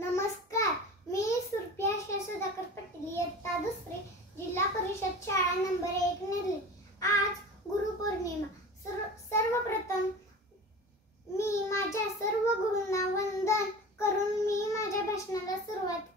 नमस्कार, मी सुप्रिया सुधाकर पाटील, इयत्ता दुसरी, जिल्हा परिषद शाळा नंबर 1 नेरली. आज गुरुपौर्णिमा. सर्वप्रथम मी माझ्या सर्व गुरूंना वंदन करून मी माझ्या भाषणाला सुरुवात